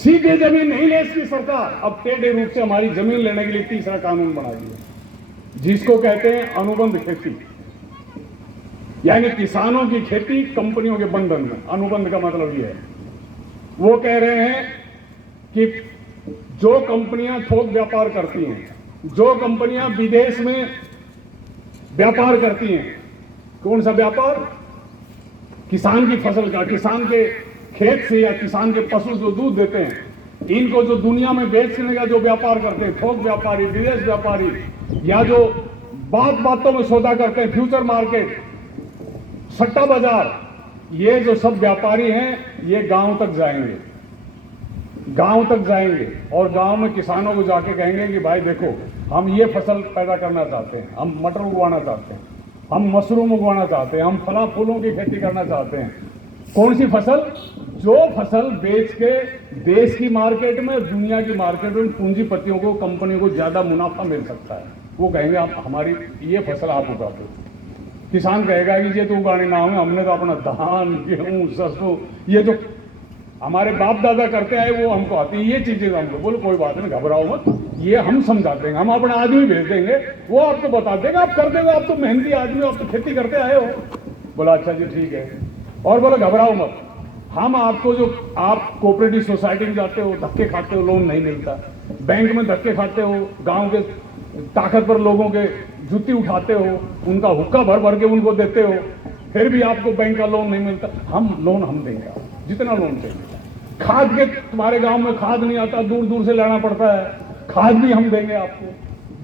सीधे जमीन नहीं ले इसकी सरकार, अब टेढ़े रूप से हमारी जमीन लेने के लिए तीसरा कानून बना दिया, जिसको कहते हैं अनुबंध खेती, यानी किसानों की खेती कंपनियों के बंधन में। अनुबंध का मतलब यह है, वो कह रहे हैं कि जो कंपनियां थोक व्यापार करती हैं, जो कंपनियां विदेश में व्यापार करती हैं, कौन सा व्यापार? किसान की फसल का, किसान के खेत से या किसान के पशु जो दूध देते हैं, इनको जो दुनिया में बेचने का जो व्यापार करते हैं, थोक व्यापारी, विदेश व्यापारी, या जो बातों में सौदा करते हैं, फ्यूचर मार्केट, सट्टा बाजार, ये जो सब व्यापारी हैं ये गांव तक जाएंगे, गांव तक जाएंगे और गांव में किसानों को जाके कहेंगे कि भाई देखो, हम ये फसल पैदा करना चाहते हैं, हम मटर उगाना चाहते हैं, हम मशरूम उगाना चाहते हैं, हम फला फूलों की खेती करना चाहते हैं। कौन सी फसल? जो फसल बेच के देश की मार्केट में, दुनिया की मार्केट में पूंजीपतियों को, कंपनियों को ज्यादा मुनाफा मिल सकता है, वो कहेंगे आप हमारी ये फसल आप उगा दो। किसान कहेगा कि ये तो उगाने ना हो, हमने तो अपना धान, गेहूं, सरसों, ये जो हमारे बाप दादा करते आए वो हमको आती है, ये चीजें हम लोग। बोलो कोई बात नहीं, घबराओ मत, ये हम समझा देंगे, हम अपना आदमी भेज देंगे, वो आपको बता देगा, आप कर देगा, आप तो मेहनती आदमी, आप तो खेती करते आए हो। बोला अच्छा जी ठीक है। और बोलो घबराओ मत, हम आपको जो आप कोऑपरेटिव सोसाइटी में जाते हो, धक्के खाते हो, लोन नहीं मिलता, बैंक में धक्के खाते हो, गांव के ताकतवर लोगों के जूती उठाते हो, उनका हुक्का भर भर के उनको देते हो, फिर भी आपको बैंक का लोन नहीं मिलता, हम देंगे, जितना लोन चाहिए। खाद के, तुम्हारे गांव में खाद नहीं आता, दूर दूर से लाना पड़ता है, खाद भी हम देंगे आपको,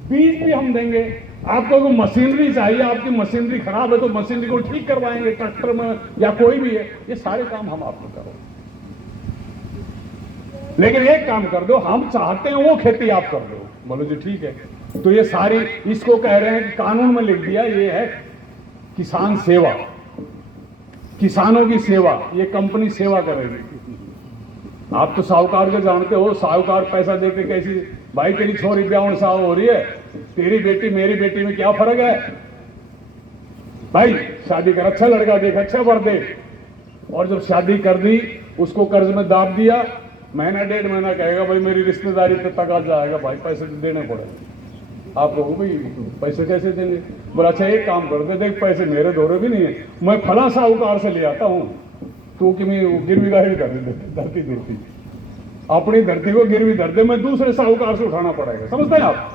बीज भी हम देंगे, आपको कोई मशीनरी चाहिए, आपकी मशीनरी खराब है तो मशीनरी को ठीक करवाएंगे, ट्रैक्टर में या कोई भी है, ये सारे काम हम आपको करो। लेकिन एक काम कर दो, हम चाहते हैं वो खेती आप कर दो। बोलो जी ठीक है। तो ये सारी, इसको कह रहे हैं कि कानून में लिख दिया, ये है किसान सेवा, किसानों की सेवा, ये कंपनी सेवा करेगी। आप तो साहूकार को जानते हो, साहूकार पैसा देके कैसी, भाई तेरी छोरी ब्याह साहब हो रही है, तेरी बेटी मेरी बेटी में क्या फर्क है, भाई शादी कर, अच्छा लड़का देख, अच्छा वर दे। और जब शादी कर दी, उसको कर्ज में दाब दिया, महीना डेढ़ महीना कहेगा भाई मेरी रिश्तेदारी पे तक जाएगा, भाई पैसे तो देने पड़ेंगे। आप लोगों भाई पैसे कैसे देंगे? बोला अच्छा एक काम कर दे, देख पैसे मेरे दौरे भी नहीं है, मैं फला साहूकार से ले आता हूँ, तू कि मैं गिरवी गारवी कर दे, धरती धरती अपनी धरती को गिरवी धर दे, मैं दूसरे साहूकार से उठाना पड़ेगा। समझते हैं आप?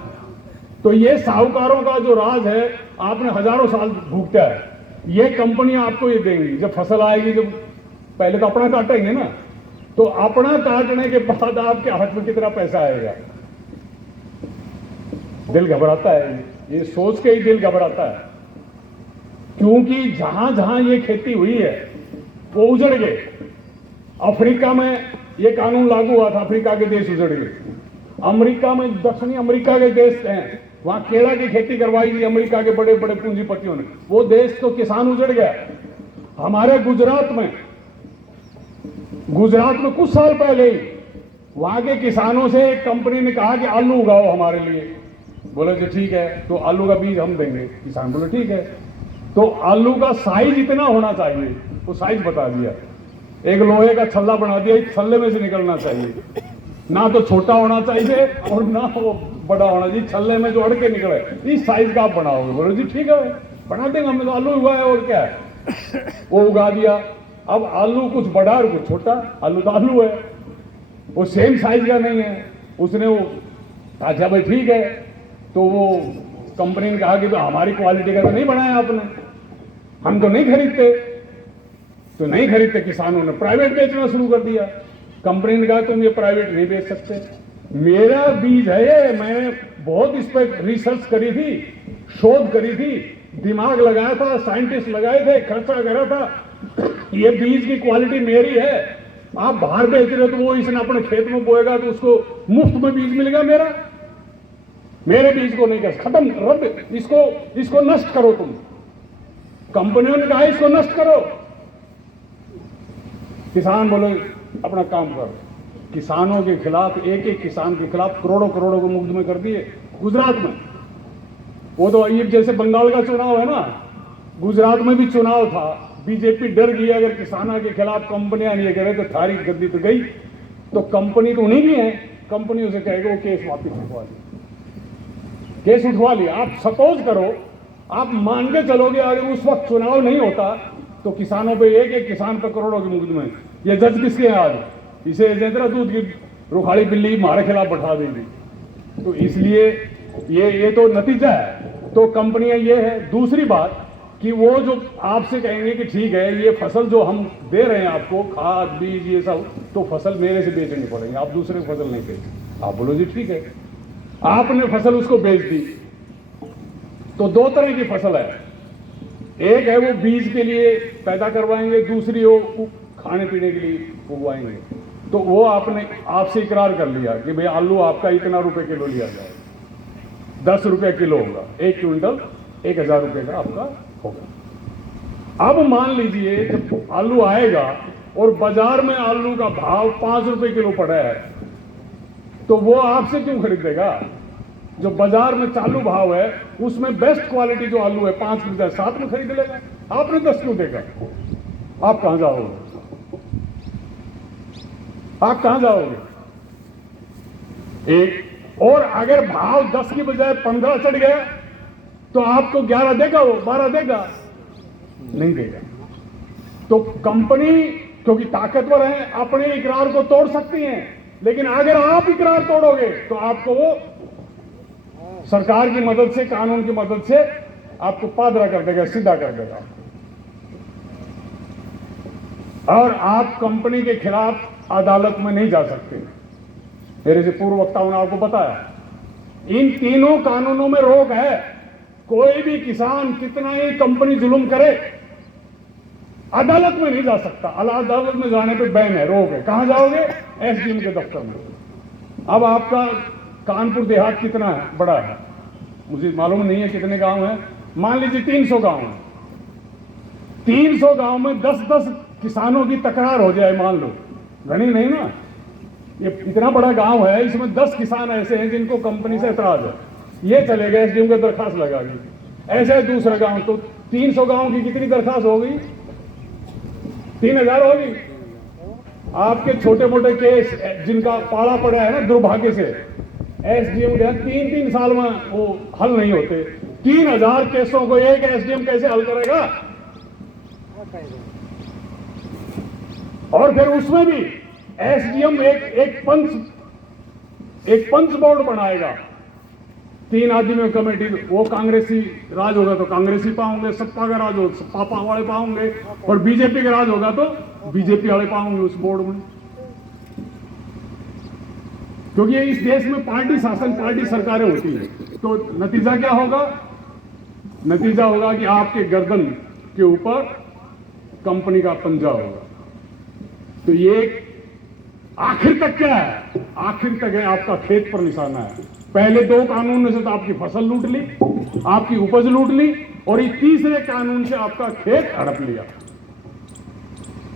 तो ये साहूकारों का जो राज है, आपने हजारों साल भुगता है, ये कंपनियां आपको ये देंगी। जब फसल आएगी, जब पहले तो अपना काटेंगे ना, तो अपना काटने के बाद आपके हाथ में कितना पैसा आएगा? दिल घबराता है, ये सोच के ही दिल घबराता है, क्योंकि जहां जहां ये खेती हुई है वो उजड़ गए। अफ्रीका में ये कानून लागू हुआ था, अफ्रीका के देश उजड़ गए। अमेरिका में, दक्षिणी अमेरिका के देश हैं, वहां केला की खेती करवाई थी अमेरिका के बड़े बड़े पूंजीपतियों ने, वो देश तो किसान उजड़ गया। हमारे गुजरात में कुछ साल पहले ही वहां के किसानों से एक कंपनी ने कहा कि आलू उगाओ हमारे लिए। बोले कि ठीक है, तो आलू का बीज हम देंगे। किसान बोले ठीक है। तो आलू का साइज इतना होना चाहिए, वो साइज बता दिया, एक लोहे का छल्ला बना दिया, एक छल्ले में से निकलना चाहिए, ना तो छोटा होना चाहिए और ना वो बड़ा होना चाहिए, छल्ले में जो अड़के निकले, इस साइज का आप बनाओगे। बोले जी ठीक है बना देंगे, हमने तो आलू उगाया और क्या है। वो उगा दिया। अब आलू कुछ बड़ा और कुछ छोटा, आलू तो आलू है, वो सेम साइज का नहीं है। उसने वो अच्छा भाई ठीक है, तो वो कंपनी ने कहा कि तो हमारी क्वालिटी का तो नहीं बनाया आपने, हम तो नहीं खरीदते। तो नहीं खरीदते, किसानों ने प्राइवेट बेचना शुरू कर दिया। कंपनी ने कहा तुम ये प्राइवेट नहीं बेच सकते, मेरा बीज है ये, मैंने बहुत इस पर रिसर्च करी थी, शोध करी थी, दिमाग लगाया था, साइंटिस्ट लगाए थे, खर्चा करा था, ये बीज की क्वालिटी मेरी है। आप बाहर बेच रहे हो तो वो इसने अपने खेत में बोएगा तो उसको मुफ्त में बीज मिलेगा, मेरे बीज को नहीं कर, खत्म, रद्द, इसको नष्ट करो तुम। कंपनियों ने कहा इसको नष्ट करो। किसान बोले अपना काम कर। किसानों के खिलाफ, एक एक किसान के खिलाफ करोड़ों करोड़ों को मुकदमे कर दिए गुजरात में। वो तो ये जैसे बंगाल का चुनाव है ना, गुजरात में भी चुनाव था, बीजेपी डर गई अगर किसानों के खिलाफ कंपनियां नहीं करे तो थारी गद्दी तो गई। तो कंपनी तो उन्हीं की है, कंपनी उसे कहेगा वो केस वापस उठवा लिया, केस उठवा लिया। आप सपोज करो, आप मान के चलोगे अगर उस वक्त चुनाव नहीं होता तो किसानों पे एक एक किसान पे करोड़ों के मुकदमे। ये जज किसके हैं आज? इसे जिंद्रा दूध की रुखाड़ी बिल्ली हमारे खिलाफ बैठा देंगी। तो इसलिए ये तो नतीजा है। तो कंपनियां ये है। दूसरी बात कि वो जो आपसे कहेंगे कि ठीक है ये फसल जो हम दे रहे हैं आपको, खाद बीज ये सब, तो फसल मेरे से बेचनी पड़ेगी, आप दूसरे फसल नहीं बेच। आप बोलो जी ठीक है, आपने फसल उसको बेच दी। तो दो तरह की फसल है, एक है वो बीज के लिए पैदा करवाएंगे, दूसरी वो खाने पीने के लिए उगवाएंगे। तो वो आपने आपसे इकरार कर लिया कि भाई आलू आपका इतना रुपए किलो लिया जाए, 10 रुपये किलो होगा, 1 क्विंटल 1000 रुपये का आपका होगा। अब मान लीजिए जब आलू आएगा और बाजार में आलू का भाव 5 रुपए किलो पड़ा है, तो वो आपसे क्यों खरीदेगा? जो बाजार में चालू भाव है उसमें बेस्ट क्वालिटी जो आलू है 5 की बजाय 7 में खरीद लेगा। आपने 10 क्यों देगा? आप कहां जाओगे? आप कहां जाओगे? एक और अगर भाव 10 की बजाय 15 चढ़ गया तो आपको 11 देगा, वो 12 देगा? नहीं देगा। तो कंपनी क्योंकि ताकतवर है अपने इकरार को तोड़ सकती है, लेकिन अगर आप इकरार तोड़ोगे तो आपको वो सरकार की मदद से, कानून की मदद से आपको पादरा कर देगा, सीधा कर देगा। और आप कंपनी के खिलाफ अदालत में नहीं जा सकते। मेरे से पूर्व वक्ताओं ने आपको बताया इन तीनों कानूनों में रोक है। कोई भी किसान कितना ही कंपनी जुल्म करे अदालत में नहीं जा सकता। अदालत में जाने पे बैन है, रोक है। कहां जाओगे? एसडीएम के दफ्तर में। अब आपका कानपुर देहात कितना है, बड़ा है, मुझे मालूम नहीं है कितने गांव हैं। मान लीजिए 300 गांव हैं। 300 गांव में 10-10 किसानों की तकरार हो जाए, मान लो, घनी नहीं ना, ये इतना बड़ा गांव है, इसमें 10 किसान ऐसे हैं जिनको कंपनी से एतराज है, ये चलेगा एसडीएम को दरखास्त लगा दी। ऐसा है दूसरा गांव, तो 300 गांव की कितनी दरखास्त हो गई? 3000 होगी। आपके छोटे मोटे केस जिनका पाला पड़ा है ना दुर्भाग्य से, एसडीएम के 3-3 साल में वो हल नहीं होते। 3000 केसों को एक एसडीएम कैसे हल करेगा? और फिर उसमें भी एसडीएम एक पंच बोर्ड बनाएगा, 3 आदमियों कमेटी। वो कांग्रेसी राज होगा तो कांग्रेसी पाओगे, सपा का राज हो सपा वाले पाओगे, और बीजेपी का राज होगा तो बीजेपी वाले पाओगे उस बोर्ड में। क्योंकि इस देश में पार्टी शासन, पार्टी सरकारें होती है। तो नतीजा क्या होगा? नतीजा होगा कि आपके गर्दन के ऊपर कंपनी का पंजा होगा। तो ये आखिर तक क्या है? आखिर तक है आपका खेत पर निशाना है। पहले 2 कानून में से तो आपकी फसल लूट ली, आपकी उपज लूट ली, और ये तीसरे कानून से आपका खेत हड़प लिया।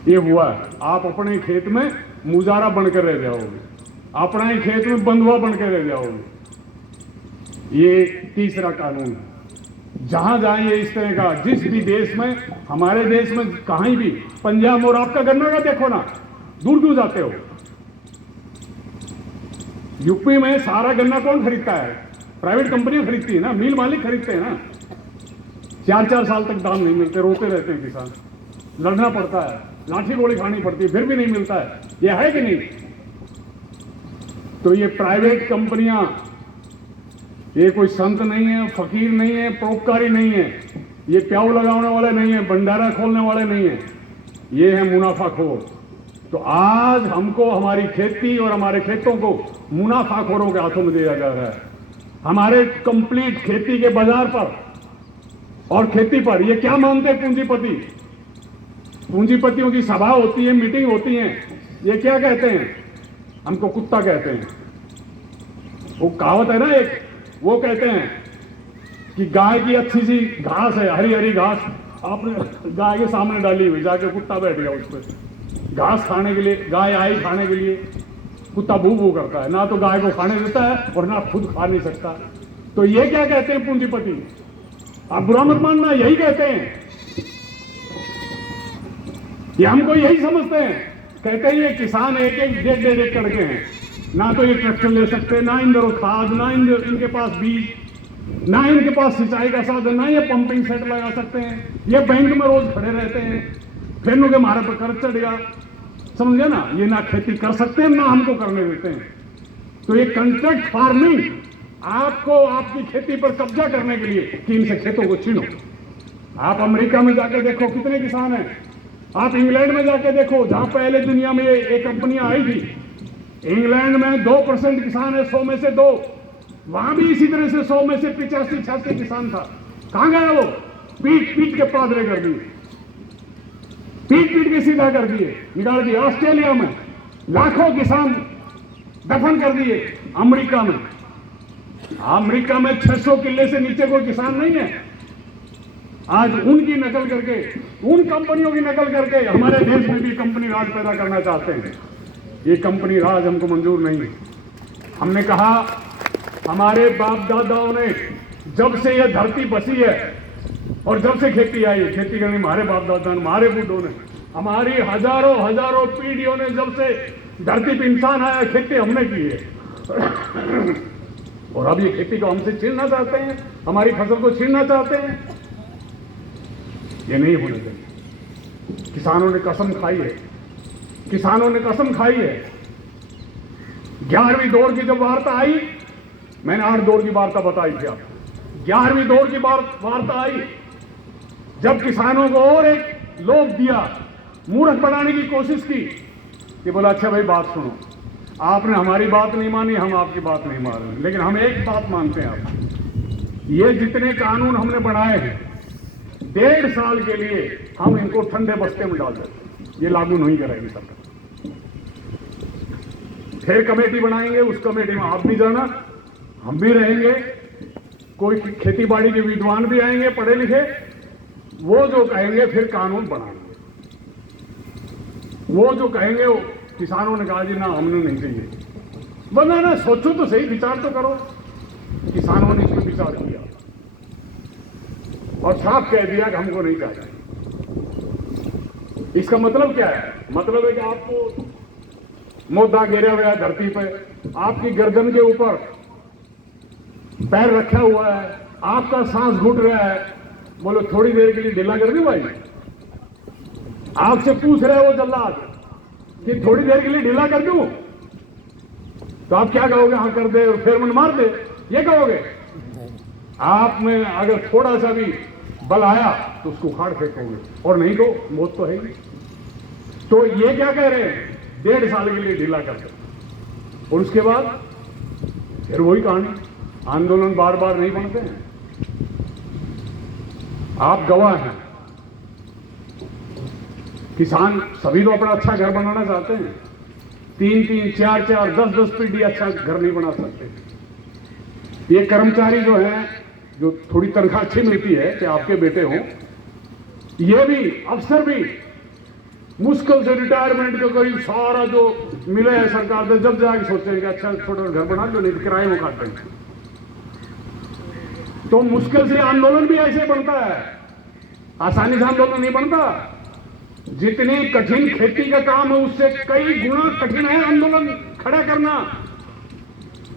ये हुआ है। आप अपने खेत में मुजारा बनकर रह जाओगे, अपना ही खेत में बंधुआ बनकर रह जाओगे। ये तीसरा कानून है। जहां जाएंगे इस तरह का, जिस भी देश में, हमारे देश में कहीं भी, पंजाब और आपका गन्ना का देखो ना, दूर दूर जाते हो। यूपी में सारा गन्ना कौन खरीदता है? प्राइवेट कंपनियां खरीदती है ना, मिल मालिक खरीदते हैं ना। 4-4 साल तक दाम नहीं मिलते, रोते रहते हैं किसान, लड़ना पड़ता है, लाठी गोली खानी पड़ती है, फिर भी नहीं मिलता है। यह है कि नहीं? तो ये प्राइवेट कंपनियां, ये कोई संत नहीं है, फकीर नहीं है, परोपकारी नहीं है, ये प्याऊ लगाने वाले नहीं है, भंडारा खोलने वाले नहीं है, ये है मुनाफाखोर। तो आज हमको हमारी खेती और हमारे खेतों को मुनाफाखोरों के हाथों में दिया जा रहा है। हमारे कंप्लीट खेती के बाजार पर और खेती पर ये क्या मानते हैं पूंजीपति? पूंजीपतियों की सभा होती है, मीटिंग होती है, ये क्या कहते हैं? हमको कुत्ता कहते हैं। वो कहावत है ना एक, वो कहते हैं कि गाय की अच्छी सी घास है, हरी हरी घास, आपने गाय के सामने डाली हुई, जाके कुत्ता बैठ गया उस पर घास खाने के लिए। गाय आई खाने के लिए, कुत्ता भू भू करता है, ना तो गाय को खाने देता है और ना खुद खा नहीं सकता। तो ये क्या कहते हैं पूंजीपति? आप बुरा मत मानना, यही कहते हैं। ये हमको यही समझते हैं कहते हैं ये किसान एक एक 1.5 एकड़ के हैं, ना तो ये ट्रैक्टर ले सकते, ना इधर खाद, ना इनके पास बीज, ना इनके पास सिंचाई का साधन, ना ये पंपिंग सेट लगा सकते हैं। ये बैंक में रोज खड़े रहते हैं, फिर उनके हमारे पर कर्ज चढ़ गया, समझ गया ना। ये ना खेती कर सकते हैं, ना हमको करने देते हैं। तो ये कॉन्ट्रैक्ट फार्मिंग, आपको आपकी खेती पर कब्जा करने के लिए कि इनसे खेतों को छीनो। आप अमेरिका में जाके देखो कितने किसान हैं, आप इंग्लैंड में जाके देखो, जहां पहले दुनिया में ये कंपनियां आई थी, इंग्लैंड में 2% किसान है 100 में से 2, वहां भी इसी तरह से 100 में से 85-86 किसान था। कहां गया वो? पीट पीट के पादरे कर दिए, पीट पीट के सीधा कर दिए, निकाल दिए। ऑस्ट्रेलिया में लाखों किसान दफन कर दिए। अमेरिका में 600 किले से नीचे कोई किसान नहीं है। आज उनकी नकल करके, उन कंपनियों की नकल करके हमारे देश में भी कंपनी राज पैदा करना चाहते हैं। ये कंपनी राज हमको मंजूर नहीं है। हमने कहा हमारे बाप दादाओं ने जब से यह धरती बसी है और जब से खेती आई, खेती करने हमारे बाप दादा ने, हमारे बुढ़ों ने, हमारी हजारों पीढ़ियों ने, जब से धरती पे इंसान आया, खेती हमने की है। और अब ये खेती को हमसे छीनना चाहते हैं, हमारी फसल को छीनना चाहते हैं। ये नहीं होने देंगे। किसानों ने कसम खाई है, किसानों ने कसम खाई है। 11वीं दौर की जब वार्ता आई, मैंने 8 दौर की वार्ता बताई थी आपको। 11वीं दौर की वार्ता आई, जब किसानों को और एक लोभ दिया, मूर्ख बनाने की कोशिश की, कि बोला अच्छा भाई बात सुनो, आपने हमारी बात नहीं मानी, हम आपकी बात नहीं मान रहे, लेकिन हम एक बात मानते हैं आप, ये जितने कानून हमने बनाए हैं 1.5 साल के लिए हम इनको ठंडे बस्ते में डाल देते, ये लागू नहीं करेगी सरकार। फिर कमेटी बनाएंगे, उस कमेटी में आप भी जाना, हम भी रहेंगे, कोई खेती बाड़ी के विद्वान भी आएंगे पढ़े लिखे, वो जो कहेंगे फिर कानून बनाएंगे। वो जो कहेंगे, वो किसानों ने कहा जी ना हमने नहीं चाहिए, बनाना सोचो तो सही, विचार तो करो। किसानों ने इसमें विचार किया और साफ कह दिया कि हमको नहीं चाहिए। इसका मतलब क्या है? मतलब है कि आपको मुद्दा गिरा हुआ है धरती पे, आपकी गर्दन के ऊपर पैर रखा हुआ है, आपका सांस घुट रहा है, बोलो थोड़ी देर के लिए ढीला कर दूं भाई? आपसे पूछ रहे हो वो जल्लाद कि थोड़ी देर के लिए ढीला कर दूं, तो आप क्या कहोगे? हाँ कर दे और फिर मन मार दे, ये कहोगे? आप में अगर थोड़ा सा भी बल आया तो उसको उखाड़ फेंकोगे, और नहीं तो मौत तो है ही। तो ये क्या कह रहे हैं? 1.5 साल के लिए ढीला कर दे, और उसके बाद फिर वही कहानी। आंदोलन बार बार नहीं बनते हैं, आप गवाह हैं। किसान सभी तो अपना अच्छा घर बनाना चाहते हैं, 3-3, 4-4, 10-10 पीढ़ी अच्छा घर नहीं बना सकते। ये कर्मचारी जो है, जो थोड़ी तनख्वाह अच्छी मिलती है कि आपके बेटे हों, ये भी अफसर भी मुश्किल से रिटायरमेंट के करीब सारा जो मिले है सरकार से, जब जाके सोचेंगे कि अच्छा छोटा घर बना लो, नहीं तो किराए में काटते हैं। तो मुश्किल से आंदोलन भी ऐसे बनता है, आसानी से आंदोलन नहीं बनता। जितनी कठिन खेती का काम है उससे कई गुना कठिन है आंदोलन खड़ा करना,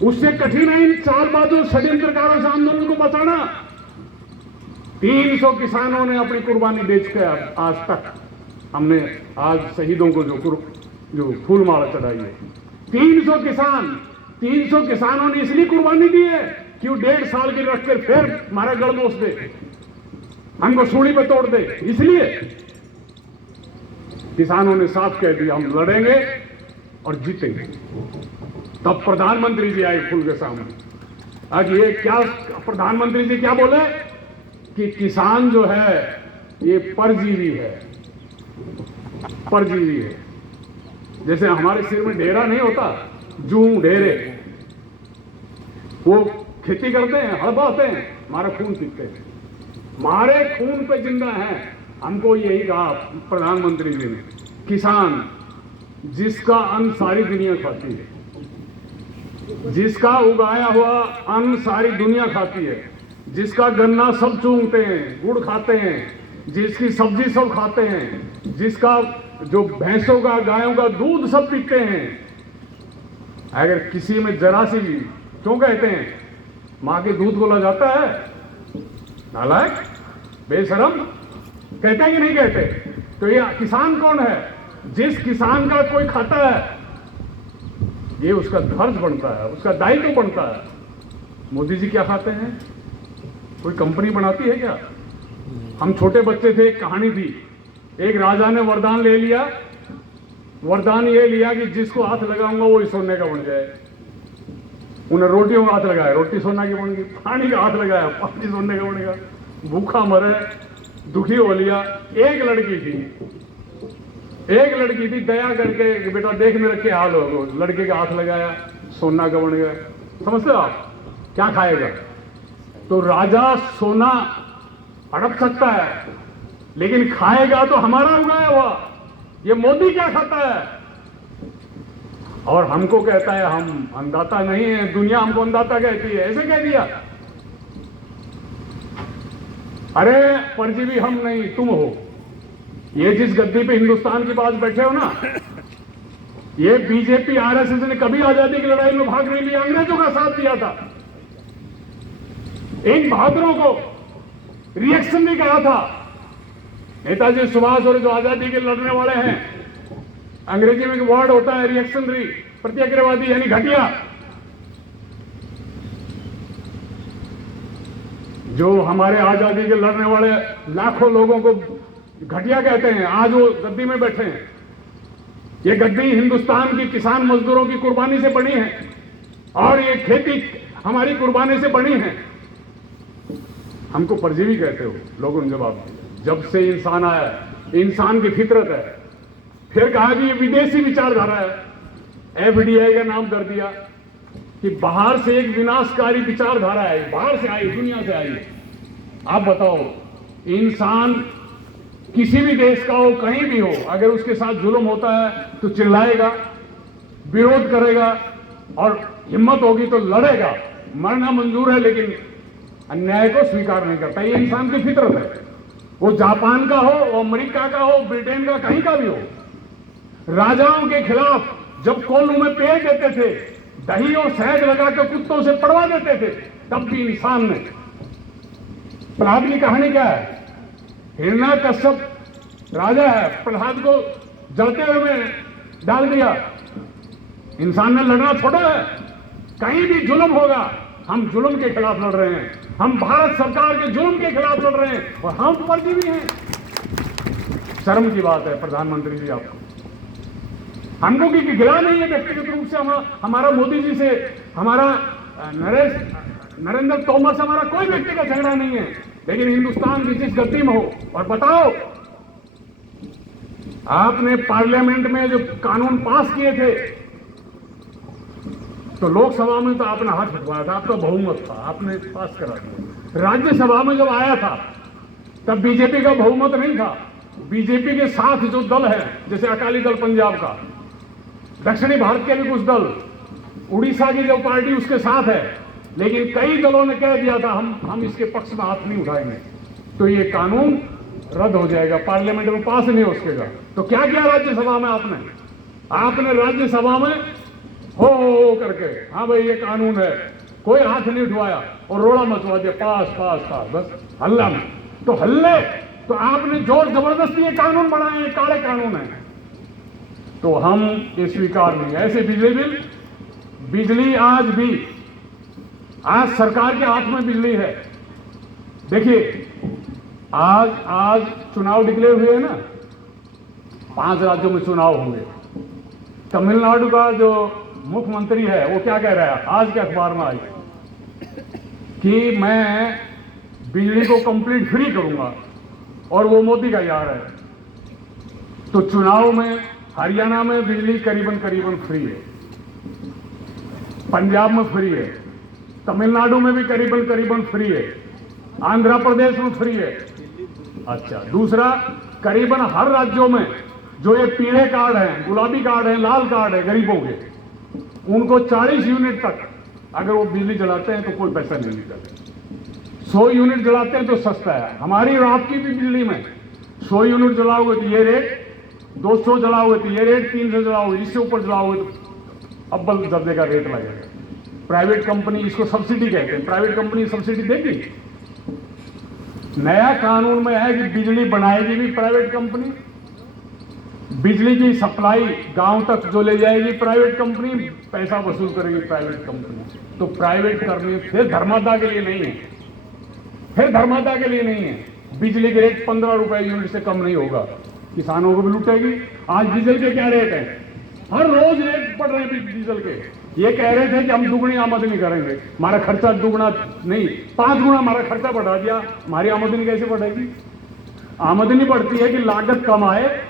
उससे कठिन है इन चालबाजों षड्यंत्रकारों से आंदोलन को बचाना। 300 किसानों ने अपनी कुर्बानी बेच के आज तक, हमने आज शहीदों को जो फूल माला चढ़ाई है, 300 किसानों ने इसलिए कुर्बानी दी है कि वो 1.5 साल के रख कर फिर हमारा गलबोस दे, हमको सूली पे तोड़ दे। इसलिए किसानों ने साफ कह दिया हम लड़ेंगे और जीतेंगे। तब प्रधानमंत्री जी आए फूल के सामने। आज ये क्या प्रधानमंत्री जी क्या बोले कि किसान जो है ये परजीवी है, परजीवी है। जैसे हमारे सिर में ढेरा नहीं होता, जूं ढेरे, वो खेती करते हैं, हल बहाते हैं, हमारा खून पीते हैं, हमारे खून पे जिंदा है। हमको यही कहा प्रधानमंत्री जी ने, किसान जिसका अन्न सारी दुनिया खाती है, जिसका उगाया हुआ अन्न सारी दुनिया खाती है, जिसका गन्ना सब चूंगते हैं, गुड़ खाते हैं, जिसकी सब्जी सब खाते हैं, जिसका जो भैंसों का, गायों का दूध सब पीते हैं। अगर किसी में जरा सी भी, क्यों कहते हैं मां के दूध को ला जाता है, नालायक, बेशरम, कहते हैं कि नहीं कहते? तो ये किसान कौन है? जिस किसान का कोई खाता है, ये उसका फर्ज बनता है, उसका दायित्व बनता है। मोदी जी क्या खाते हैं? कोई कंपनी बनाती है क्या? हम छोटे बच्चे थे, एक कहानी थी, एक राजा ने वरदान ले लिया। वरदान ये लिया कि जिसको हाथ लगाऊंगा वो सोने का बन जाए। उन्हें रोटियों का हाथ लगाया, रोटी सोना की बन गई। पानी का हाथ लगाया, पानी सोने का बनेगा। भूखा मरे, दुखी हो लिया। एक लड़की थी, दया करके बेटा देख मेरा क्या हाल हो, लड़के का हाथ लगाया, सोना का बन गया। समझते हो आप? क्या खाएगा? तो राजा सोना हड़प सकता है, लेकिन खाएगा तो हमारा उगाया हुआ। ये मोदी क्या खाता है? और हमको कहता है हम अन्नदाता नहीं है, दुनिया हमको अन्नदाता कहती है। ऐसे कह दिया। अरे परजीवी हम नहीं, तुम हो। ये जिस गद्दी पे हिंदुस्तान के पास बैठे हो ना, ये बीजेपी आरएसएस ने कभी आजादी की लड़ाई में भाग नहीं लिया, अंग्रेजों का साथ दिया था। इन बहादुरों को रिएक्शन भी कहा था। नेताजी सुभाष और जो आजादी के लड़ने वाले हैं, अंग्रेजी में एक वर्ड होता है रिएक्शनरी, प्रतिक्रियावादी यानी घटिया। जो हमारे आजादी के लड़ने वाले लाखों लोगों को घटिया कहते हैं, आज वो गद्दी में बैठे हैं। ये गद्दी हिंदुस्तान की किसान मजदूरों की कुर्बानी से बनी है, और ये खेती हमारी कुर्बानी से बनी है। हमको परजीवी कहते हो, लोगों ने जवाब दिया। जब से इंसान आया, इंसान की फितरत है। फिर कहा कि ये विदेशी विचारधारा है। एफडीआई का नाम कर दिया कि बाहर से एक विनाशकारी विचारधारा है, बाहर से आई, दुनिया से आई। आप बताओ, इंसान किसी भी देश का हो, कहीं भी हो, अगर उसके साथ जुल्म होता है तो चिल्लाएगा, विरोध करेगा, और हिम्मत होगी तो लड़ेगा। मरना मंजूर है, लेकिन अन्याय को स्वीकार नहीं करता। ये इंसान की फितरत है। वो जापान का हो, वो अमेरिका का हो, ब्रिटेन का, कहीं का भी हो। राजाओं के खिलाफ जब कोल्हू में पेड़ देते थे, दही और शहद लगा के कुत्तों से पड़वा देते थे, तब भी इंसान ने। प्रहलाद की कहानी क्या है? हिरण्यकश्यप राजा है, प्रहलाद को जलते हुए में डाल दिया। इंसान ने लड़ना छोड़ा है। कहीं भी जुल्म होगा, हम जुल्म के खिलाफ लड़ रहे हैं। हम भारत सरकार के जुल्म के खिलाफ लड़ रहे हैं, और हम परजीवी हैं। शर्म की बात है प्रधानमंत्री जी, आपको हमको की गिला नहीं है व्यक्तिगत रूप से। हमारा मोदी जी से, हमारा नरेंद्र तोमर से हमारा कोई व्यक्तिगत झगड़ा नहीं है, लेकिन हिंदुस्तान की जिस गति में हो। और बताओ, आपने पार्लियामेंट में जो कानून पास किए थे, तो लोकसभा में तो आपने हाथ उठवाया था, आपका बहुमत था, आपने पास करा दिया। राज्यसभा में जब आया था, तब बीजेपी का बहुमत नहीं था। बीजेपी के साथ जो दल है, जैसे अकाली दल पंजाब का, दक्षिणी भारत के भी कुछ दल, उड़ीसा की जो पार्टी उसके साथ है, लेकिन कई दलों ने कह दिया था हम इसके पक्ष में हाथ नहीं उठाएंगे, तो ये कानून रद्द हो जाएगा, पार्लियामेंट में पास नहीं हो सकेगा। तो क्या किया राज्यसभा में आपने राज्यसभा में हो करके, हाँ भाई ये कानून है, कोई हाथ नहीं उठवाया और रोड़ा मचवा दिया, पास पास पास, बस हल्ला में। तो हल्ले तो आपने जोर जबरदस्ती ये कानून बनाए, ये काले कानून है, तो हम ये स्वीकार नहीं। ऐसे बिजली आज सरकार के हाथ में बिजली है। देखिए, आज चुनाव डिक्लेयर हुए हैं ना, 5 राज्यों में चुनाव होंगे। तमिलनाडु का जो मुख्यमंत्री है वो क्या कह रहा है, आज के अखबार में आई, कि मैं बिजली को कंप्लीट फ्री करूंगा, और वो मोदी का यार है। तो चुनाव में हरियाणा में बिजली करीबन फ्री है, पंजाब में फ्री है, तमिलनाडु में भी करीबन फ्री है, आंध्र प्रदेश में फ्री है। अच्छा, दूसरा, करीबन हर राज्यों में जो ये पीले कार्ड हैं, गुलाबी कार्ड हैं, लाल कार्ड है गरीबों के, उनको 40 यूनिट तक अगर वो बिजली जलाते हैं तो कोई पैसा नहीं मिलता। 100 यूनिट जलाते हैं तो सस्ता है। हमारी और आपकी भी बिजली में 100 यूनिट जलाओगे तो ये रेट 200 चढ़ाओगे तो ये रेट, 300 चढ़ाओगे, इससे ऊपर चढ़ाओगे तो अव्वल दर्जे का रेट लगेगा। प्राइवेट कंपनी इसको सब्सिडी कहते हैं, प्राइवेट कंपनी सब्सिडी देगी। नया कानून में है कि बिजली बनाएगी भी प्राइवेट कंपनी, बिजली की सप्लाई गांव तक जो ले जाएगी प्राइवेट कंपनी, पैसा वसूल करेगी प्राइवेट कंपनी। तो प्राइवेट करनी फिर धर्मादा के लिए नहीं है, फिर धर्मादा के लिए नहीं है। बिजली के रेट 15 रुपए यूनिट से कम नहीं होगा, किसानों को भी लूटेगी। आज डीजल के क्या रेट है, हर रोज रेट बढ़ रहे हैं डीजल के। ये कह रहे थे कि हम दुगनी आमदनी करेंगे, हमारा खर्चा दुगना नहीं 5 गुना हमारा खर्चा बढ़ा दिया, हमारी आमदनी कैसे बढ़ेगी? आमदनी बढ़ती है कि लागत कम आए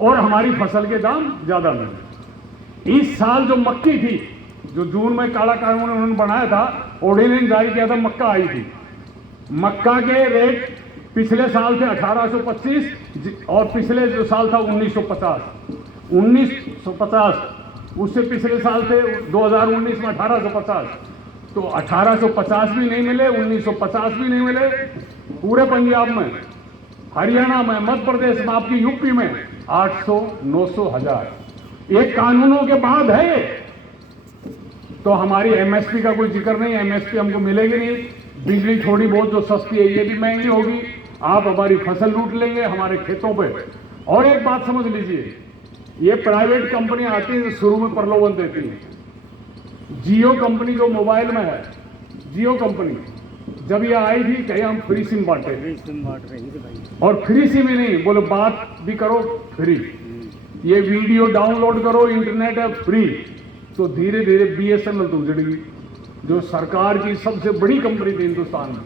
और हमारी फसल के दाम ज्यादा मिले। इस साल जो मक्की थी, जो जून में काला कानून उन्होंने बनाया था, ऑर्डिनेंस जारी किया था, मक्का आई थी। मक्का के रेट पिछले साल थे 1825 और पिछले जो साल था 1950, उससे पिछले साल थे 2019 में 1850। तो 1850 भी नहीं मिले, 1950 भी नहीं मिले। पूरे पंजाब में, हरियाणा में, मध्य प्रदेश में, आपकी यूपी में 800, 900, 1000 एक कानूनों के बाद है। तो हमारी एमएसपी का कोई जिक्र नहीं, एमएसपी हमको मिलेगी नहीं। बिजली थोड़ी बहुत जो सस्ती है ये भी महंगी होगी, आप हमारी फसल लूट लेंगे हमारे खेतों पे। और एक बात समझ लीजिए, ये प्राइवेट कंपनी आती है शुरू में प्रलोभन देती है। जियो कंपनी जो मोबाइल में है, जियो कंपनी जब ये आई थी कहीं हम फ्री सिम बांटे, और फ्री सिम ही नहीं बोले बात भी करो फ्री, ये वीडियो डाउनलोड करो इंटरनेट है फ्री। तो धीरे धीरे बीएसएनएल तो उजड़ गई, जो सरकार की सबसे बड़ी कंपनी थी हिंदुस्तान में,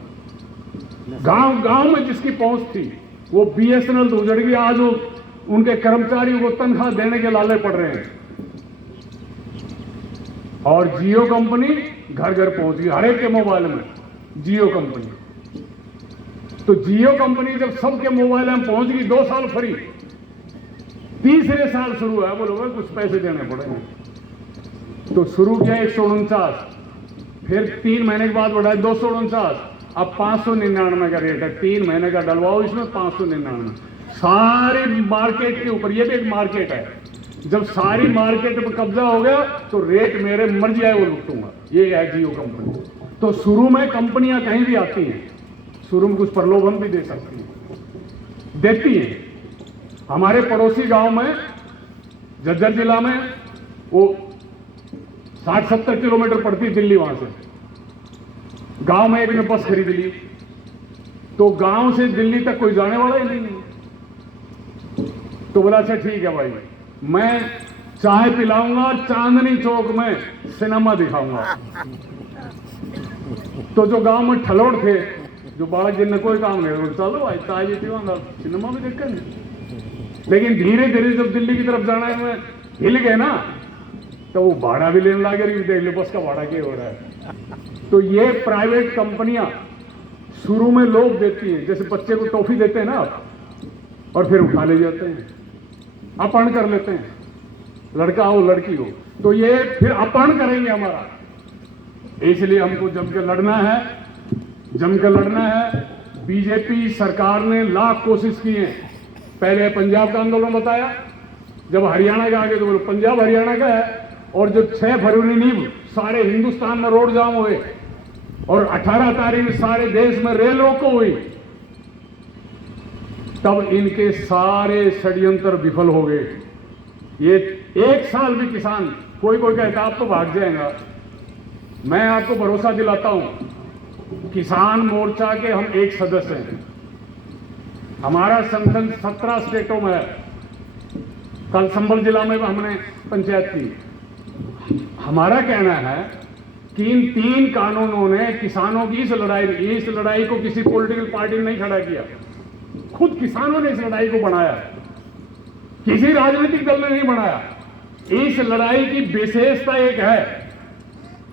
गांव गांव में जिसकी पहुंच थी, वो बीएसएनएल तो उजड़ गई। आज वो उनके कर्मचारियों को तनख्वाह देने के लाले पड़ रहे हैं, और जियो कंपनी घर घर पहुंच गई, हर एक के मोबाइल में जियो कंपनी। तो जियो कंपनी जब सबके मोबाइल में पहुंच गई, 2 साल फ्री, तीसरे साल शुरू है, बोलो कुछ पैसे देने पड़ेंगे। तो शुरू किया 149, फिर 3 महीने के बाद बढ़ाया 249, अब 599 का रेट है। 3 महीने का डलवाओ इसमें 599, सारे मार्केट के ऊपर। ये भी एक मार्केट है, जब सारी मार्केट पर कब्जा हो गया तो रेट मेरे मर्जी आए वो लूटूंगा। ये है जियो कंपनी। तो शुरू में कंपनियां कहीं भी आती हैं, शुरू में कुछ प्रलोभन भी दे सकती हैं, देती हैं। हमारे पड़ोसी गांव में, झज्जर जिला में, वो 60-70 किलोमीटर पड़ती दिल्ली, वहां से गांव में एक ने बस खरीद ली, तो गांव से दिल्ली तक कोई जाने वाला ही नहीं। तो बोला अच्छा ठीक है भाई, मैं चाय पिलाऊंगा और चांदनी चौक में सिनेमा दिखाऊंगा। तो जो गांव में ठलोड़ थे, जो बालक जिनने कोई काम नहीं, चलो भाई चाय भी पीवाऊंगा, सिनेमा भी देख कर। लेकिन धीरे धीरे जब दिल्ली की तरफ जाना है हिल गए ना, तो वो भाड़ा भी लेने लगे, देख लो बस का भाड़ा क्या हो रहा है। तो ये प्राइवेट कंपनियां शुरू में लोग देती हैं, जैसे बच्चे को टॉफी देते हैं ना, और फिर उठा ले जाते हैं, अपहरण कर लेते हैं, लड़का हो लड़की हो, तो ये फिर अपहरण करेंगे हमारा। इसलिए हमको जम के लड़ना है, जम के लड़ना है। बीजेपी सरकार ने लाख कोशिश की है। पहले पंजाब का आंदोलन बताया, जब हरियाणा का आगे तो बोलो पंजाब हरियाणा का है, और जब 6 फरवरी नींव सारे हिंदुस्तान में रोड जाम हुए, और 18 तारीख सारे देश में रेल रोको हुई, तब इनके सारे षड्यंत्र विफल हो गए। ये 1 साल भी किसान, कोई कहता आप तो भाग जाएगा, मैं आपको भरोसा दिलाता हूं, किसान मोर्चा के हम एक सदस्य हैं। हमारा संगठन 17 स्टेटों में है। कल संभल जिला में हमने पंचायत की। हमारा कहना है कि इन 3 कानूनों ने किसानों की इस लड़ाई को किसी पॉलिटिकल पार्टी ने नहीं खड़ा किया, खुद किसानों ने इस लड़ाई को बनाया, किसी राजनीतिक दल ने नहीं बनाया। इस लड़ाई की विशेषता एक है,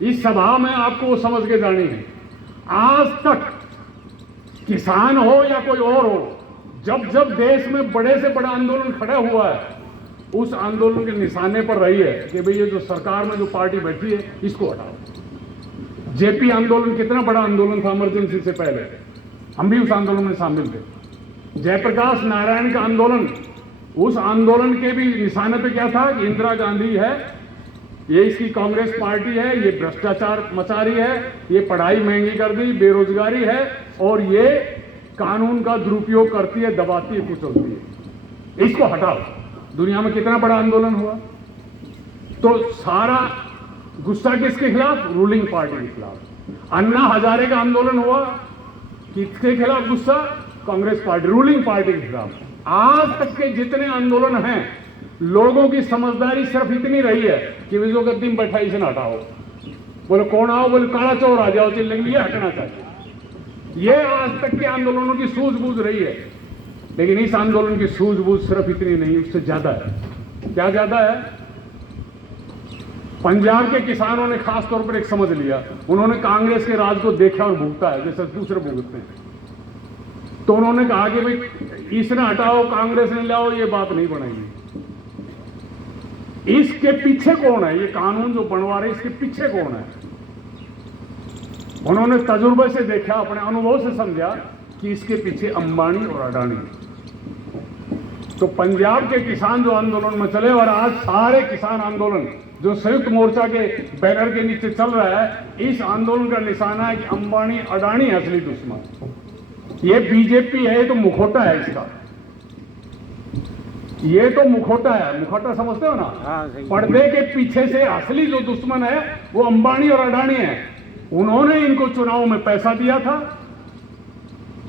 इस सभा में आपको वो समझ के जानी है। आज तक किसान हो या कोई और हो, जब जब देश में बड़े से बड़ा आंदोलन खड़ा हुआ है, उस आंदोलन के निशाने पर रही है कि भाई ये जो सरकार में जो पार्टी बैठी है इसको हटाओ। जेपी आंदोलन कितना बड़ा आंदोलन था, इमरजेंसी से पहले हम भी उस आंदोलन में शामिल थे। जयप्रकाश नारायण का आंदोलन उस आंदोलन के भी निशाने पे क्या था कि इंदिरा गांधी है, ये इसकी कांग्रेस पार्टी है, ये भ्रष्टाचार मचा रही है, ये पढ़ाई महंगी कर दी, बेरोजगारी है, और ये कानून का दुरुपयोग करती है, दबाती है, कुचलती है, इसको हटाओ। दुनिया में कितना बड़ा आंदोलन हुआ, तो सारा गुस्सा किसके खिलाफ? रूलिंग पार्टी के खिलाफ। अन्ना हजारे का आंदोलन हुआ, किसके खिलाफ गुस्सा? कांग्रेस पार्टी, रूलिंग पार्टी के खिलाफ। आज तक के जितने आंदोलन हैं, लोगों की समझदारी सिर्फ इतनी रही है कि वे जो गद्दी में बैठा इसे ना हटाओ, बोले कौन आओ, बोले काला चोर आ जाओ, चिल्लेंगे, ये हटना चाहिए। ये आज तक के आंदोलनों की सूझबूझ रही है। लेकिन इस आंदोलन की सूझबूझ सिर्फ इतनी नहीं, उससे ज्यादा है। क्या ज्यादा है? पंजाब के किसानों ने खास तौर पर एक समझ लिया, उन्होंने कांग्रेस के राज को देखा और भुगता है जैसे दूसरे भुगतते हैं। तो उन्होंने कहा कि भाई इसने हटाओ, कांग्रेस ने लाओ, ये बात नहीं बनाएगी। इसके पीछे कौन है? ये कानून जो बनवा रहे, इसके पीछे कौन है? उन्होंने तजुर्बे से देखा, अपने अनुभव से समझा कि इसके पीछे अंबानी और अडानी। तो पंजाब के किसान जो आंदोलन में चले, और आज सारे किसान आंदोलन जो संयुक्त मोर्चा के बैनर के नीचे चल रहा है, इस आंदोलन का निशाना है कि अंबानी अडानी असली दुश्मन। ये बीजेपी है तो मुखौटा है इसका, ये तो मुखौटा है। मुखौटा समझते हो ना? पर्दे के पीछे से असली जो दुश्मन है वो अंबानी और अडानी है। उन्होंने इनको चुनाव में पैसा दिया था,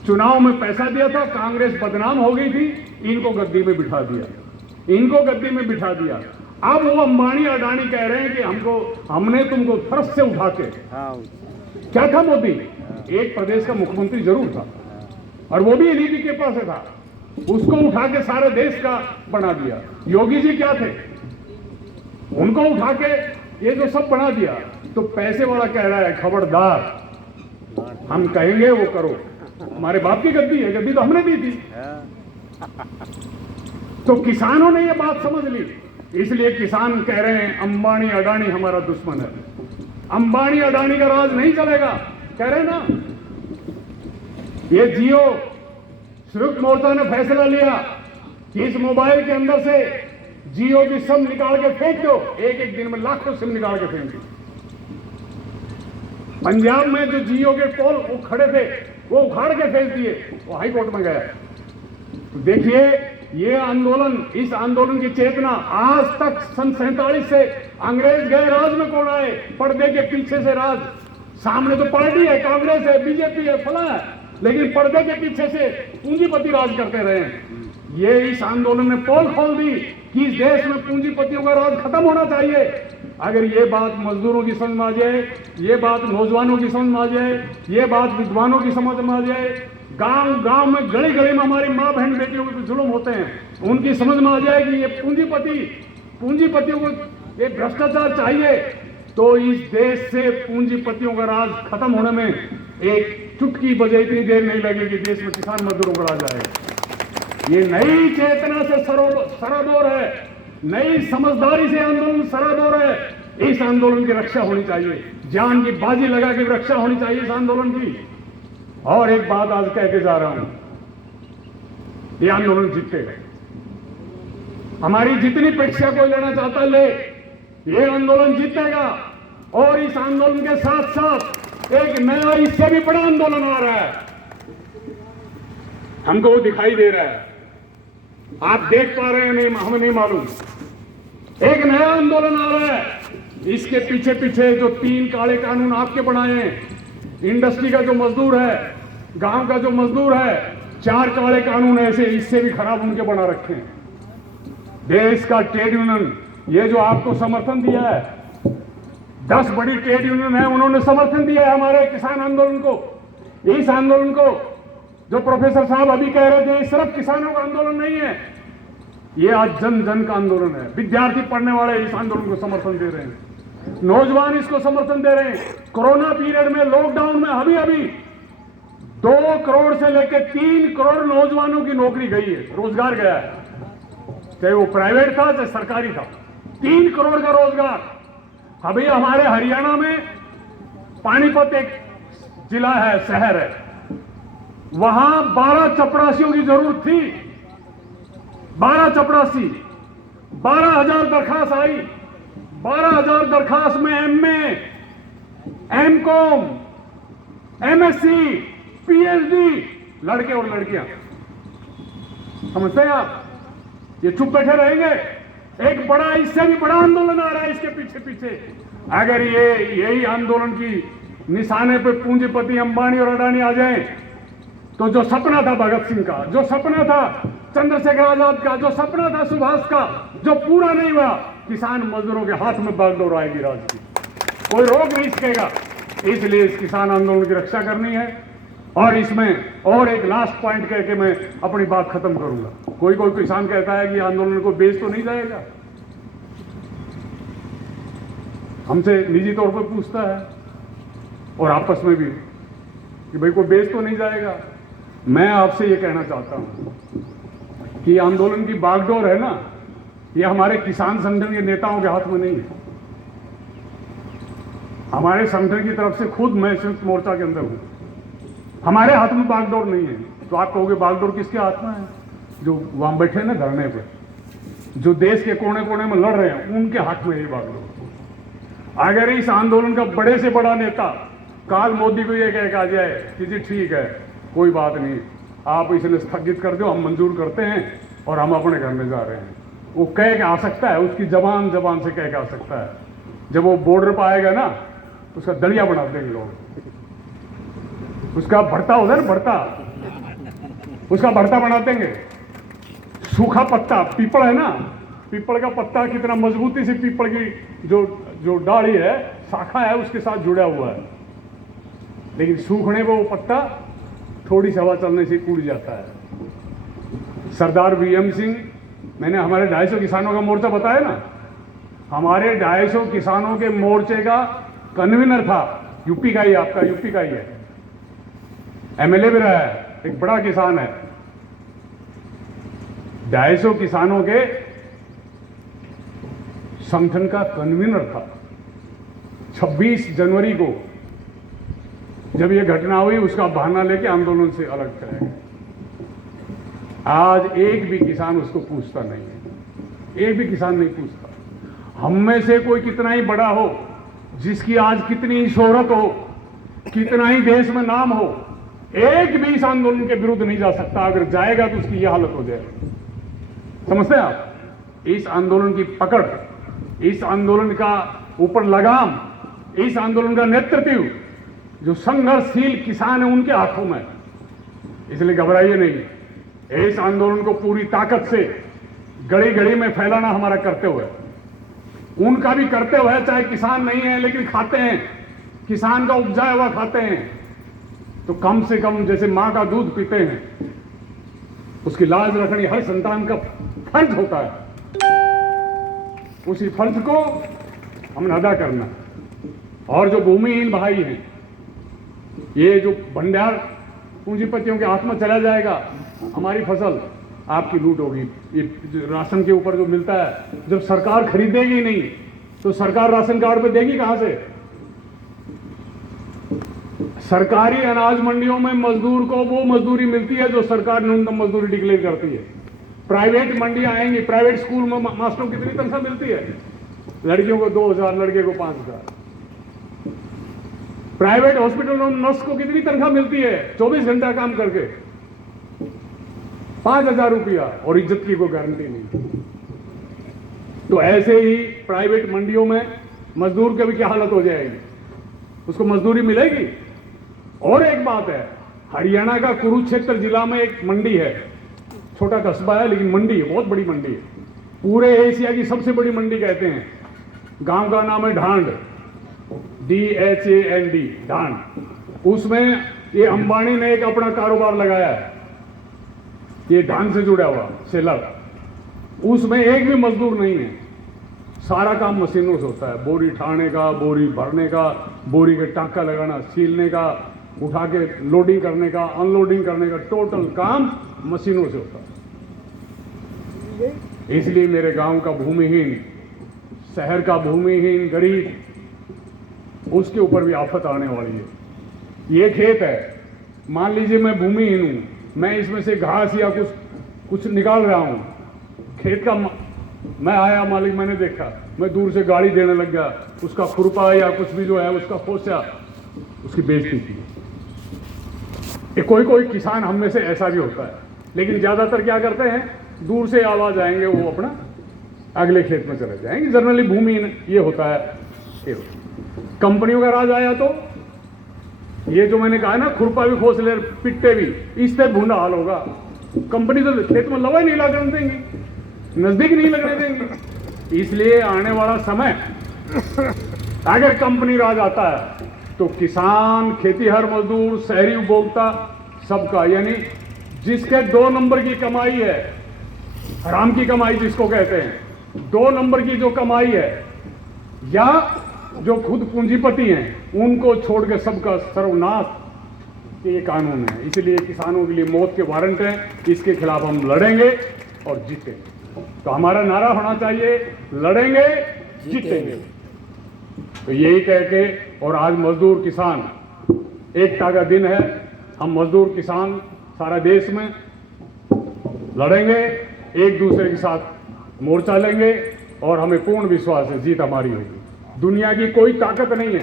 चुनाव में पैसा दिया था, कांग्रेस बदनाम हो गई थी, इनको गद्दी में बिठा दिया, इनको गद्दी में बिठा दिया। अब वो अंबानी अडानी कह रहे हैं कि हमने तुमको फर्श से उठा के, क्या था मोदी? एक प्रदेश का मुख्यमंत्री जरूर था, और वो भी इन्हीं के पास था, उसको उठा के सारे देश का बना दिया। योगी जी क्या थे? उनको उठा के ये जो सब बना दिया। तो पैसे वाला कह रहा है खबरदार, हम कहेंगे वो करो, हमारे बाप की गद्दी है, गद्दी तो हमने दी थी। तो किसानों ने ये बात समझ ली, इसलिए किसान कह रहे हैं अंबानी अडानी हमारा दुश्मन है। अंबानी अडानी का राज नहीं चलेगा, कह रहे ना। ये जियो संयुक्त मोर्चा ने फैसला लिया कि इस मोबाइल के अंदर से जियो की सिम निकाल के फेंक दो, एक एक दिन में लाखों सिम निकाल के फेंक दो। पंजाब में जो जियो के पोल वो खड़े थे, वो उखाड़ के फेंक दिए, वो हाई कोर्ट में गया। तो देखिए ये आंदोलन, इस आंदोलन की चेतना आज तक सन 47 से अंग्रेज गए राज में कौन आए? पर्दे के पीछे से राज। सामने तो पार्टी है, कांग्रेस है, बीजेपी है, फला है, लेकिन पर्दे के पीछे से पूंजीपति राज करते रहे। ये इस आंदोलन ने पोल खोल दी कि इस देश में पूंजीपतियों का राज खत्म होना चाहिए। अगर ये बात मजदूरों की समझ में आ जाए, ये बात नौजवानों की समझ में आ जाए, ये बात विद्वानों की समझ में आ जाए, गांव गांव में गली गली में हमारी माँ बहन बेटियों के जुल्म होते हैं, उनकी समझ में आ जाए कि ये पूंजीपतियों को ये भ्रष्टाचार चाहिए, तो इस देश से पूंजीपतियों का राज खत्म होने में एक चुटकी बजे इतनी देर नहीं लगेगी, देश में किसान मजदूरों का राज आएगा। ये नई चेतना से सराबोर है, नई समझदारी से आंदोलन सराबोर है। इस आंदोलन की रक्षा होनी चाहिए, जान की बाजी लगा के रक्षा होनी चाहिए इस आंदोलन की। और एक बात आज कह के जा रहा हूं, ये आंदोलन जीतेगा। हमारी जितनी परीक्षा कोई लेना चाहता ले, ये आंदोलन जीतेगा। और इस आंदोलन के साथ साथ एक नया, इससे भी बड़ा आंदोलन आ रहा है, हमको वो दिखाई दे रहा है, आप देख पा रहे हैं नहीं, हमें नहीं मालूम। एक नया आंदोलन आ रहा है, इसके पीछे पीछे जो 3 काले कानून आपके बनाए हैं, इंडस्ट्री का जो मजदूर है, गांव का जो मजदूर है, 4 काले कानून ऐसे इससे भी खराब उनके बना रखे हैं। देश का ट्रेड यूनियन, ये जो आपको समर्थन दिया है, 10 बड़ी ट्रेड यूनियन है, उन्होंने समर्थन दिया है हमारे किसान आंदोलन को। इस आंदोलन को जो प्रोफेसर साहब अभी कह रहे थे, सिर्फ किसानों का आंदोलन नहीं है, ये आज जन जन का आंदोलन है। विद्यार्थी पढ़ने वाले इस आंदोलन को समर्थन दे रहे हैं, नौजवान इसको समर्थन दे रहे हैं। कोरोना पीरियड में, लॉकडाउन में अभी 2 करोड़ से लेकर 3 करोड़ नौजवानों की नौकरी गई है, रोजगार गया है, चाहे वो प्राइवेट था चाहे सरकारी था। 3 करोड़ का रोजगार। अभी हमारे हरियाणा में पानीपत एक जिला है, शहर है, वहां 12 चपरासियों की जरूरत थी, 1284 12,000 दरखास्त आई। 12,000 दरखास्त में एमए, एमकॉम, एमएससी, पीएचडी, लड़के और लड़कियां। समझते हैं आप? ये चुप बैठे रहेंगे? एक बड़ा, इससे भी बड़ा आंदोलन आ रहा है इसके पीछे पीछे। अगर यही आंदोलन की निशाने पे पूंजीपति अंबानी और अडानी आ जाएं, तो जो सपना था भगत सिंह का, जो सपना था चंद्रशेखर आजाद का, जो सपना था सुभाष का, जो पूरा नहीं हुआ, किसान मजदूरों के हाथ में बागडोर आएगी राज की। कोई रोक नहीं सकेगा। इसलिए इस किसान आंदोलन की रक्षा करनी है। और इसमें और एक लास्ट पॉइंट कह के मैं अपनी बात खत्म करूंगा। कोई किसान कहता है कि आंदोलन को बेच तो नहीं जाएगा, हमसे निजी तौर पर पूछता है और आपस में भी कि भाई कोई बेच तो नहीं जाएगा। मैं आपसे ये कहना चाहता हूं कि आंदोलन की बागडोर है ना, ये हमारे किसान संगठन के नेताओं के हाथ में नहीं है। हमारे संगठन की तरफ से खुद मैं संयुक्त मोर्चा के अंदर हूं, हमारे हाथ में बागडोर नहीं है। तो आप कहोगे बागडोर किसके हाथ में है? जो वहां बैठे ना धरने पे, जो देश के कोने कोने में लड़ रहे हैं, उनके हाथ में है बागडोर। अगर इस आंदोलन का बड़े से बड़ा नेता काल मोदी को ये कह के आ जाए कि जी ठीक है, कोई बात नहीं, आप इसे स्थगित कर दो, हम मंजूर करते हैं और हम अपने घर में जा रहे हैं, वो कह के आ सकता है, उसकी जबान से कह के आ सकता है। जब वो बॉर्डर पर आएगा ना, उसका दलिया बना देंगे लोग, उसका भरता होता है ना, भरता, उसका भरता बना देंगे। सूखा पत्ता, पीपल है ना, पीपल का पत्ता कितना मजबूती से पीपल की जो डाली है, शाखा है, उसके साथ जुड़ा हुआ है, लेकिन सूखने पर वो पत्ता थोड़ी सी हवा चलने से उड़ जाता है। सरदार वीएम सिंह, मैंने हमारे 250 किसानों का मोर्चा बताया ना, हमारे 250 किसानों के मोर्चे का कन्वीनर था, यूपी का ही, आपका यूपी का ही है, एमएलए भी रहा है, एक बड़ा किसान है। 250 किसानों के संगठन का कन्वीनर था। 26 जनवरी को जब यह घटना हुई, उसका बहाना लेके आंदोलन से अलग चले गए। आज एक भी किसान उसको पूछता नहीं है, एक भी किसान नहीं पूछता। हम में से कोई कितना ही बड़ा हो, जिसकी आज कितनी ही शोहरत हो, कितना ही देश में नाम हो, एक भी इस आंदोलन के विरुद्ध नहीं जा सकता। अगर जाएगा तो उसकी यह हालत हो जाएगी। समझते हैं आप? इस आंदोलन की पकड़, इस आंदोलन का ऊपर लगाम, इस आंदोलन का नेतृत्व जो संघर्षशील किसान है उनके हाथों में। इसलिए घबराइए नहीं। इस आंदोलन को पूरी ताकत से गली गली में फैलाना हमारा कर्तव्य है, उनका भी कर्तव्य है। चाहे किसान नहीं है लेकिन खाते हैं, किसान का उपजाया हुआ खाते हैं, तो कम से कम जैसे मां का दूध पीते हैं, उसकी लाज रखनी हर संतान का फर्ज होता है। उसी फर्ज को हमने अदा करना। और जो भूमिहीन भाई हैं, ये जो भंडार पूंजीपतियों के हाथ में चला जाएगा, हमारी फसल आपकी लूट होगी। ये राशन के ऊपर जो मिलता है, जब सरकार खरीदेगी नहीं तो सरकार राशन कार्ड पे देगी कहां से? सरकारी अनाज मंडियों में मजदूर को वो मजदूरी मिलती है जो सरकार न्यूनतम मजदूरी डिक्लेयर करती है। प्राइवेट मंडियां आएंगी, प्राइवेट स्कूल में मास्टरों को कितनी तनख्वाह मिलती है? लड़कियों को 2,000, लड़के को 5,000। प्राइवेट हॉस्पिटल में नर्स को कितनी तनख्वाह मिलती है 24 घंटा काम करके? 5,000 रुपया, और इज्जत की कोई गारंटी नहीं। तो ऐसे ही प्राइवेट मंडियों में मजदूर की भी क्या हालत हो जाएगी? उसको मजदूरी मिलेगी? और एक बात है, हरियाणा का कुरुक्षेत्र जिला में एक मंडी है, छोटा कस्बा है लेकिन मंडी है, बहुत बड़ी मंडी है, पूरे एशिया की सबसे बड़ी मंडी कहते हैं। गांव का नाम है ढांड, DHAND, ढांड। उसमें ये अंबानी ने एक अपना कारोबार लगाया है, ये धान से जुड़ा हुआ सेलर। उसमें एक भी मजदूर नहीं है, सारा काम मशीनों से होता है। बोरी ठाने का, बोरी भरने का, बोरी के टांका लगाना, सीलने का, उठा के लोडिंग करने का, अनलोडिंग करने का, टोटल काम मशीनों से होता है। इसलिए मेरे गांव का भूमिहीन, शहर का भूमिहीन गरीब, उसके ऊपर भी आफत आने वाली है। ये खेत है, मान लीजिए मैं भूमिहीन हूं, मैं इसमें से घास या कुछ निकाल रहा हूं, खेत का मैं आया मालिक, मैंने देखा, मैं दूर से गाड़ी देने लग गया, उसका खुरपा या कुछ भी जो है उसका खोसा, उसकी बेइज्जती की। ये कोई कोई किसान हम में से ऐसा भी होता है, लेकिन ज़्यादातर क्या करते हैं, दूर से आवाज आएंगे, वो अपना अगले खेत में चले जाएंगे। जनरली भूमिहीन ये होता है। कंपनियों का राज आया तो ये जो मैंने कहा ना, खुरपा भी खोस ले, पिट्टे भी, इससे भूंडा हाल होगा। कंपनी तो खेत में लवा ही नहीं लगने देंगी, नजदीक नहीं लगने देंगी। इसलिए आने वाला समय अगर कंपनी राज आता है तो किसान, खेतीहर मजदूर, शहरी उपभोक्ता सबका, यानी जिसके 2 नंबर की कमाई है, हराम की कमाई जिसको कहते हैं, 2 नंबर की जो कमाई है, या जो खुद पूंजीपति हैं, उनको छोड़ के सबका सर्वनाश ये कानून है। इसलिए किसानों के लिए मौत के वारंट हैं, इसके खिलाफ हम लड़ेंगे और जीतेंगे। तो हमारा नारा होना चाहिए, लड़ेंगे जीतेंगे। तो यही कह के, और आज मजदूर किसान एकता का दिन है, हम मजदूर किसान सारा देश में लड़ेंगे, एक दूसरे के साथ मोर्चा लेंगे, और हमें पूर्ण विश्वास है जीत हमारी होगी। दुनिया की कोई ताकत नहीं है,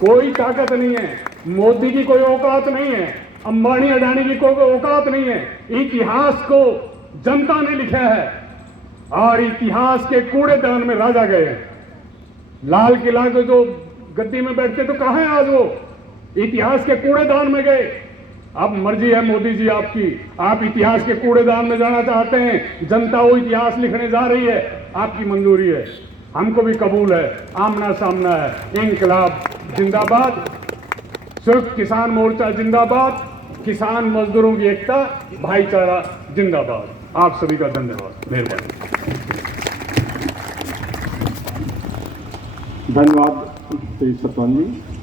कोई ताकत नहीं है, मोदी की कोई औकात नहीं है, अंबानी अडानी की कोई औकात नहीं है। इतिहास को जनता ने लिखा है, और इतिहास के कूड़ेदान में राजा गए हैं। लाल किला के जो गद्दी में बैठते तो कहां है आज वो, इतिहास के कूड़ेदान में गए। अब मर्जी है मोदी जी आपकी, आप इतिहास के कूड़ेदान में जाना चाहते हैं, जनता वो इतिहास लिखने जा रही है, आपकी मंजूरी है, हमको भी कबूल है, आमना सामना है। इंकलाब जिंदाबाद, संयुक्त किसान मोर्चा जिंदाबाद, किसान मजदूरों की एकता, भाईचारा जिंदाबाद। आप सभी का धन्यवाद, मेहरबानी। धन्यवाद श्री सतवन जी।